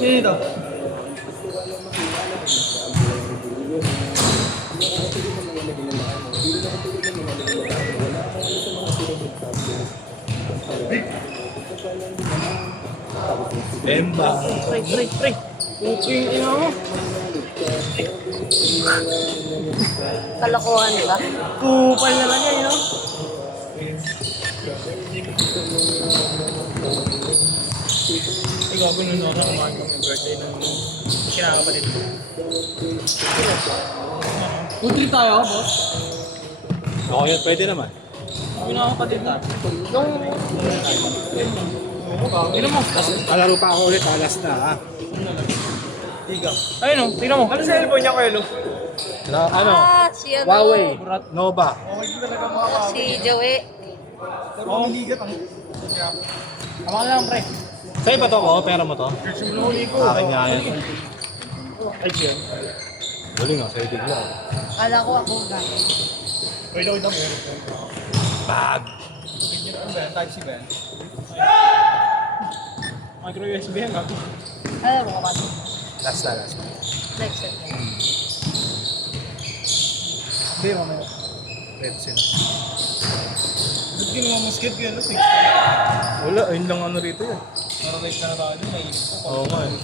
Dito. Bemba. Pre. Puking ina mo. Kalokohan ba? Kupal naman yan, no? Ikaw, binunod na kumain kami birthday ng kinakapatid ko. Food trip tayo, boss. Ako yan, pwede naman. Kinakapatid na. Tignan mo. Kalaro pa ako ulit, alas na ha. Ayun o, tignan mo. Ano sa elbow niya, Kuya Lu? Ano? Si ano? Huawei. Nova. Si Joey. Oo. Tama ka lang, pre. Sa'yo ba to ko? Pera mo to? Akin nga yan. Ay, siya. Galing nga, sa'yo bigla. Kala ko ako gano'n. Wait, wait, wait. Bag. Type-C ba yan? Micro USB yan, gabi. Alam mo kapatid. Last na. Next set. Hindi, mamaya. Pepsi na. Ba't ginawa mo skip yun? 6. Wala, ayun lang ano rito yun. Nararate na tayo dun, naisip ko. Oo nga eh.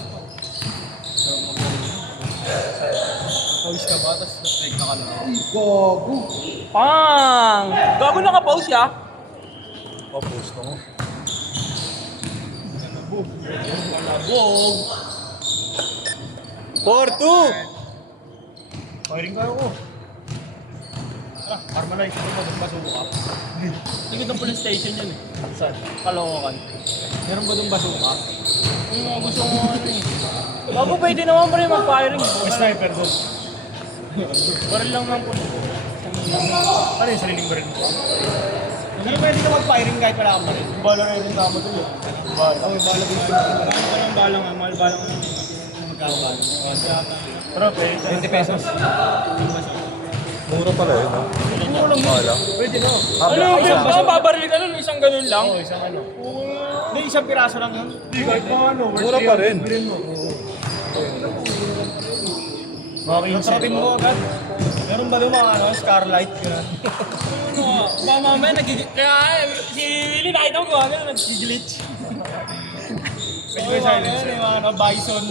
Pause ka ba? Tapos na-break na ka na. Gogo! Pang! Gago naka-pause siya? Oh, post ko mo. Malabog! 4-2! Firing tayo ko. Tara, Armalite. Ito mo, doon ba suka? Likod ng police station yun eh. Saan? Kalokohan. Meron ba doon basuka? Yung mga gusto mo ano eh. Bago pwede naman pa rin mag-firing. May sniper doon. Baril lang ng puno. Ano yung sariling baril mo? Hindi pwede ka mag-firing kahit wala kang baril. Yung bala na rin tama doon eh. Bala. Oh, yung bala din. Ano ba yung bala nga? Mahal bala nga. Magkano ba? Pero pwede. 20 pesos. Mura pala yun, no? Ano lang Wala. pwede na. Ah, Ano, isa. babaril ka nun, isang ganun lang? Oo, isang ano. Hindi, isang piraso lang yun. Hindi, kahit pa ano. Mura pa rin. Masarapin mo agad. Meron ba doon mga ano, Scarlight ka? Ba mamaya nagigit. Kaya si Willie nakita ko ano, nag-glitch. So, yung mga ano, Bison.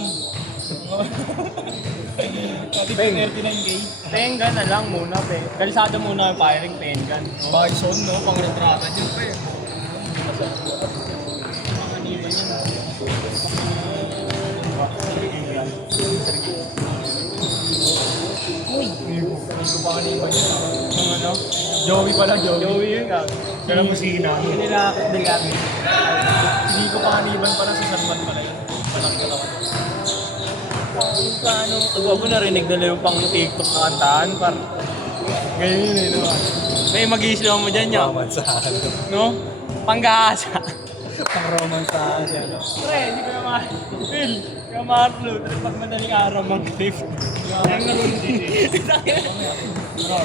P39K. Pengan na lang muna, pe. Kalisado muna yung firing, pengan. Bison, no? Pang-retrata dyan, pe. Panganiban yan. Uy! Hindi ko panganiban yan. Yung ano? Joey pala, Joey. Joey yun, ka. Kala mo sina. Hindi nila delikado. Hindi ko panganiban pala sa San pala yun. Walang katawan. Ano, ako narinig na yung pang TikTok na kantaan, par. Ganyan yun eh, no? May mag-iislaw mo dyan yun, Romansahan. no? Panggahasa. Pang-romansahan yan, no? Pre, hindi ko naman, Phil, kaya Marlo, pag madaling araw mag-cliff. Ang naroon din eh.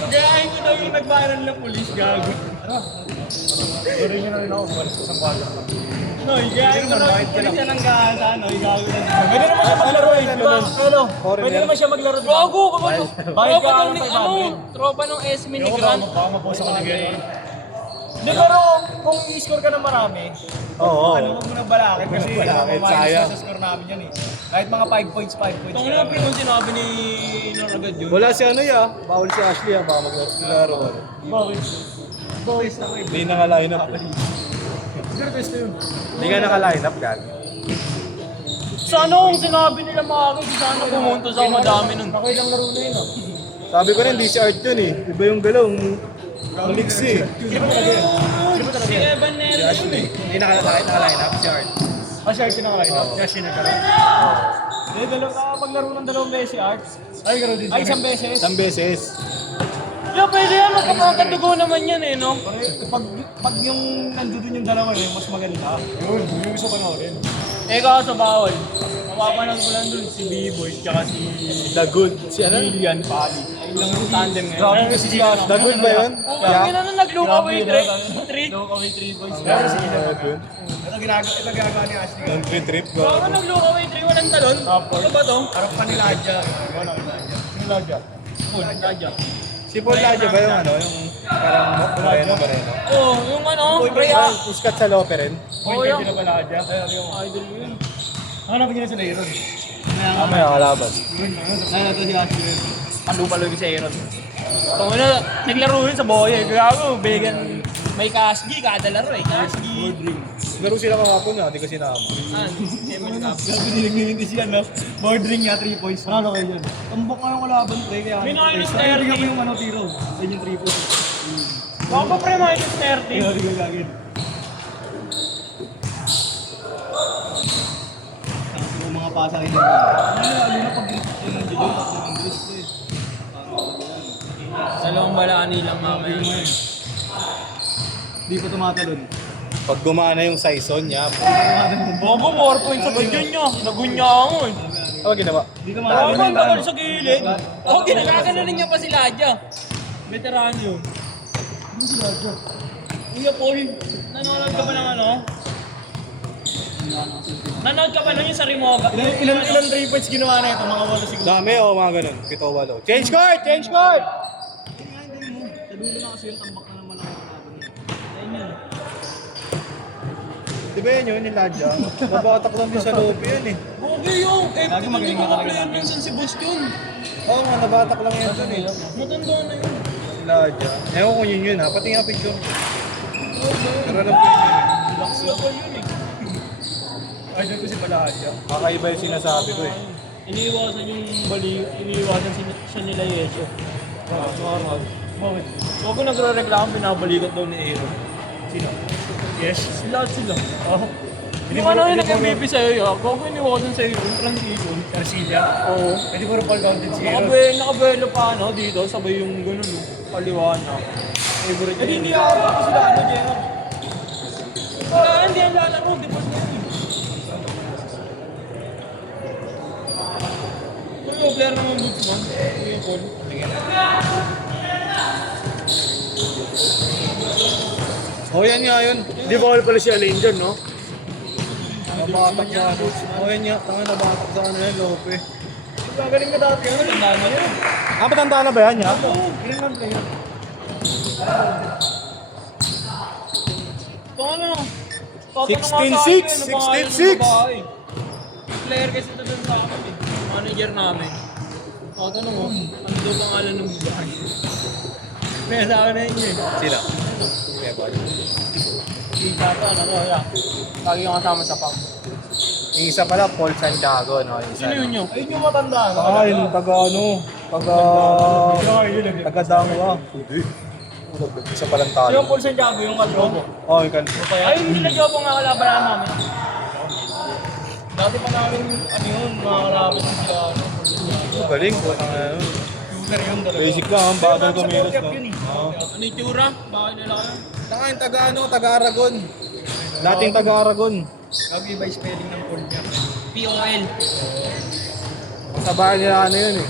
Gayahin ko daw yung nag-viral na pulis, gago. Sorry nyo na rin ako, balik ko sa bala. No, gayahin ko daw yung pulis yan ang gahasa, no? Gago na. Pwede naman siya maglaro eh. Ano? Pwede naman siya maglaro. Gago, kapag Bakit tropa ka nung ano, tropa nung S Minigram. Baka mapost ako ni Gary. Hindi, pero kung i-score ka ng marami, Oo. ano, huwag mo nang balakin kasi Balakin, mamayos sayang. na sa score namin yan eh. Kahit mga 5 points. Ito nga pre, kung sinabi ni Noragad yun. Wala si ano ya, bawal si Ashley ya, baka maglaro ko. Bakit? Bakit ako eh. Hindi naka-line up. Siguro best na yun. Hindi ka naka-line up, gag. Sana kung sinabi nila mga akin, sana pumunta sa madami nun. Ako ilang laro na yun ah. Sabi ko rin, hindi si Art yun eh. Iba yung galaw, ang mix eh. Hindi ba talaga yun? Si Evan Nero yun eh. Hindi naka-line up si Art. Ah, si Art yung nakaline up. Siya siya nagkaroon. Hindi, paglaro ng dalawang beses si Art. Ay, garo din. Ay, isang beses. Isang beses. Yeah, pwede yan. Magkakadugo naman yan eh, no? Pag yung nandun yung dalawa yun, mas maganda. Yun, yung gusto ko na rin. Eh, kaso bawal. Mapapanood ko lang dun si B-Boy, tsaka si The Good. Si ano? Lilian Pali. Ilang tandem ngayon. Grabe kasi si Ash. Dagwood ba yun? Okay na nun, nag-look away 3. Look away 3 points. Pero si Ina. Ito ginagawa ni Ashley. Nung free trip ko. Baka nag-look away 3, walang talon. Ano ba to? Harap pa nila Adja. Wala nila Adja. Sino Adja? Full, Nadja. Si Paul Laja ba yung ano? Yung parang Moreno. Oh, yung ano, Rhea. Uskat sa Lope rin. Oo, Point yung guard din na pala Adja. idol mo yun. Ano nabigyan na sila Aaron? Mamaya kalaban. Ano ito si Ashley? Palubalo yung sa Aaron. Kung na, naglaro yun sa Boya. Kaya ako, vegan. May Kasgi, kada laro eh. Kasgi. Laro sila kahapon na, di ko sinama. Gabi nilinginindi siya, no? Board ring niya, 3 points. Ano kayo dyan? Tumbok nga yung kalaban, pre. Kaya May nakainom Ay, player bigyan mo team. yung ano, tiro. Yan yung 3 points. Baka pa pre, minus 30. Ikaw, di ko gagawin. Yung mga pasa rin. Lalo na pag yung Diyos, yung Diyos, pre. Dalawang balaan nilang mamaya. Di pa tumatalon. Pag gumana yung Saison niya, Bago, 4 points sa ganyan niya. Nagunya ako eh. ano ginawa? Di Bago, tumatalon. bakal sa gilid. Ako, ginagagano rin niya pa sila dyan. Veterano yun. Kuya Paul, nanonood ka ba ng ano? Nanonood ka ba nun yung sa Rimoga? Ilan 3 points ginawa na ito? Mga wala siguro. Dami o mga ganun. 7-8. Change court! Change court! Sa dulo na kasi yung tambak na naman ako. Di ba yun yung Laja? Nabatak lang din sa Lope yun eh. Okay yung, Lagi magaling ko na talaga player namin. minsan si Boss yun. Oo nga, nabatak lang yan dun eh. Matanda na yun. Si Laja. Ewan ko yun ha. Pati nga picture. Pero alam ko yun eh. Kuya Paul yun eh. Ay, doon ko si Palahadya. Kakaiba yung sinasabi ko eh. Iniiwasan yung bali, iniiwasan siya nila Yeso. Bakit? Huwag ko nagre-reklamo, binabalikot daw ni Aaron. Sino? Yes. Lahat sila. Oh. Yung ano yung nag-MVP sa'yo yun, huwag ko iniwasan sa'yo yung transition. Garcia. Oo. Pwede puro pal counted si Aaron. Nakabuelo pa ano dito, sabay yung gano'n, no? Paliwan na. Favorite Eh, hindi ako pa sila ano, Gerard. Wala, hindi ang lalaro, di ba na yun? Kung player naman boots mo, Kuya Paul. Oh, yan nga yun. Di ba pala si Alain dyan, no? Nabatak nga. Oh, yan nga. Tanga nabatak sa ano yan, Lope. Gagaling ka dati, ano, tandaan mo yun. Ah, patanda na ba yan niya? Oo, ilan lang player. Ito ano? 16-6, 16-6. Player kasi ito dun sa akin eh. Manager namin. Tatanong mo, ano daw pangalan ng bahay? Kaya sa akin na yun eh. Sila. Kaya ba? Isa pa, ano ko, yeah. Lagi yung kasama sa pang. Yung isa pala, Paul Santiago, no? Yung isa, Sino yun yun? Ayun yung matanda, no? Ah, yung taga ano? Taga... Taga Dangwa. Hindi. Isa palang So yung talo. Paul Santiago, yung kalbo. Oh, yung kan. Ay, hindi na jobo nga kalaban namin. Dati pa namin, ano yun, mga kalapit sila, ano. Galing po. Ano, Shooter yun talaga. basic lang, ang bagal Pero kumilos, nasa no? yun eh. Oo. Ano yung tsura? Bakit nila ka? Tanga yung taga ano, taga Aragon. Dating taga Aragon. Sabi iba yung spelling ng Paul niya. POL. Sa bahay nila ano yun eh.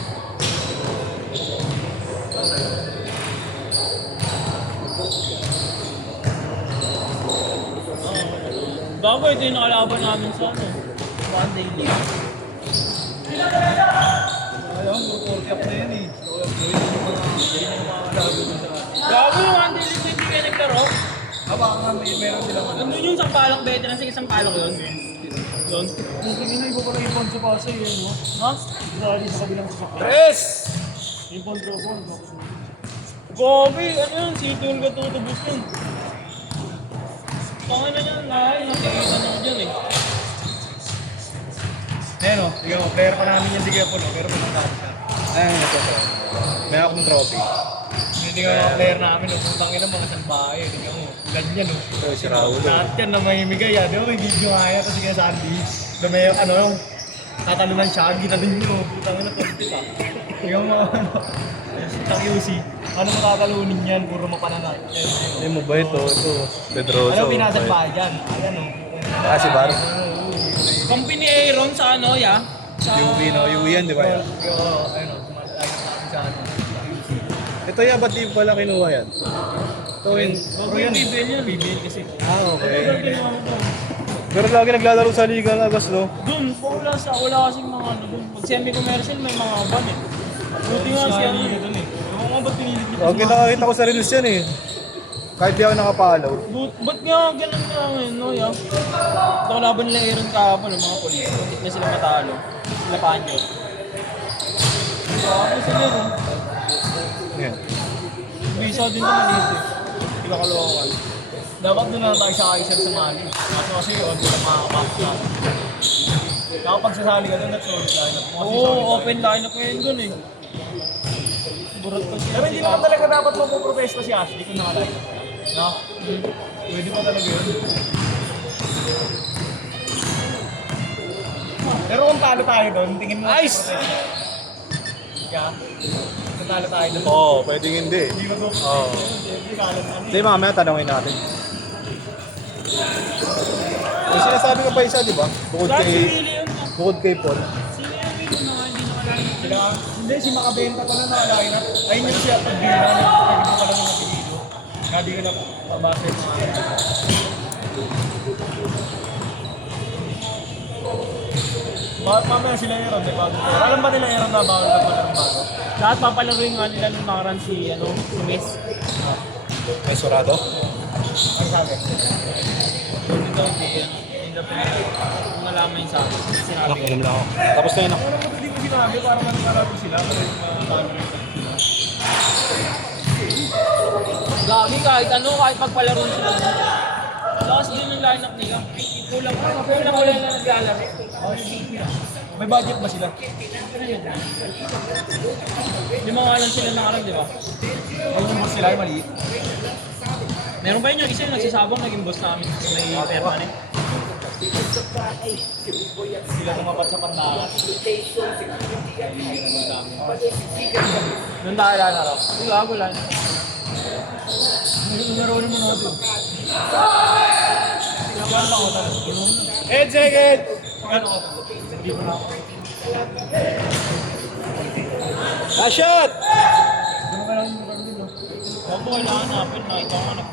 Bago ito yung nakalaban namin sa ano. Monday League. Ayaw, mag-work up na yan eh. Bago yung Monday League hindi kayo nagkaro. Aba nga, meron silang ano. Nandun yung Sampalok veteran sa isang palok yun. Yun. Sige na, iba pala yung Ponce Pasay, eh, no? Ha? Dahil sa kabilang sasakyan. Tres! Yung Ponce Ponce. Gobi, ano yun? Si Tul ka tutubos yun. Tanga na yan, lahat. Nakikita na ko dyan eh. Ayan o, sige mo, player pa namin yan, sige po, no? Pero matandaan siya. Ayun, ito. May akong trophy. Hindi nga mga player namin, no? Putang ina mga salbahe, hindi mo. Ilan yan, no? Ito, si Raul. Lahat yan na may imigay, di ba? May video nga yan, kasi kaya Sandy, na may, ano, tatalo ng Shaggy na din nyo. Putang ina, konti pa. Sige mo, ano, sa QC, ano matatalunin yan, puro mapananat. Ay mo ba ito? Ito. Pedroso. Ano pinasalbahe dyan? Ayan, no? Ah, si Bar. Company Aaron sa ano, ya? Sa... UV, no? UV yan, di ba yan? Ayun, tumatalagin namin sa ano. Ito ya, ba't di pala kinuha yan? Ito yun. Pero yan, BBL yan. BBL kasi. Ah, okay. Pero ginawa mo to. Pero lagi naglalaro sa Liga ng Agas, no? Doon, wala kasing mga ano doon. Pag semi-commercial, may mga ban eh. Buti nga siya doon eh. Ewan ko ba't pinilit nito? Okay, nakakita ko sa reels yan eh. Kahit di ako nakapalaw. Ba't nga ganun nga ngayon, no? Yaw? Ito laban nila Aaron kahapon ng mga polis. Bakit na sila matalo? Sila Panyo. Grabe sila, no? Yan. Bisa din naman dito. Iba kalokan. Dapat doon na tayo sa Kaiser sa Mali. Kasi yun, doon ang makakapap na. Kapag sasali ka doon, that's all lineup. Oo, open lineup ngayon doon eh. Burat pa siya. Pero hindi naman talaga dapat magpuprotesta si Ashley kung naka-lineup. No? Pwede pa talaga yun. Pero kung talo tayo doon, tingin mo... Ice! Yeah. Kung talo tayo doon. Oo, pwedeng hindi. Hindi ko doon. Oo. Hindi ka alam ano. Hindi, mamaya tanongin natin. May sinasabi ka pa isa, di ba? Bukod kay Paul. Sila, hindi, si Makabenta pala na lineup. Ayun yung siya pag-bira na pwede mo pala ng apelido. Hindi ka na pabasa yung mga bakit mamaya sila Aaron, di ba? Alam ba nila Aaron na bawal na pala ng bago? Lahat papalaruin nga nila nung nakaraan si Miss. May surado? Ano sabi? Hindi daw, hindi daw pinag- kung nalaman yun sa akin. Sinabi ko. Alam lang ako. Tapos na yun ako. Ano mo hindi ko sinabi para manarado sila para yung mga tolerate. Gagi, kahit ano, kahit pagpalaro sila. Lakas din yung lineup nila. Kulang na naglalaro. May budget ba sila? Lima nga lang sila nakaraan, di ba? Yung boss sila ay maliit. Meron pa yun yung isa yung nagsasabong naging boss namin. May permanent. Sila tumapat sa pandakas. Nung tayo lalaro. Wala. Laro naman natin. Ed, second! Ano ka? Hindi ko na ako. Shot! Ano ka lang yung laro dito? Opo, kailangan natin. Nakita ko na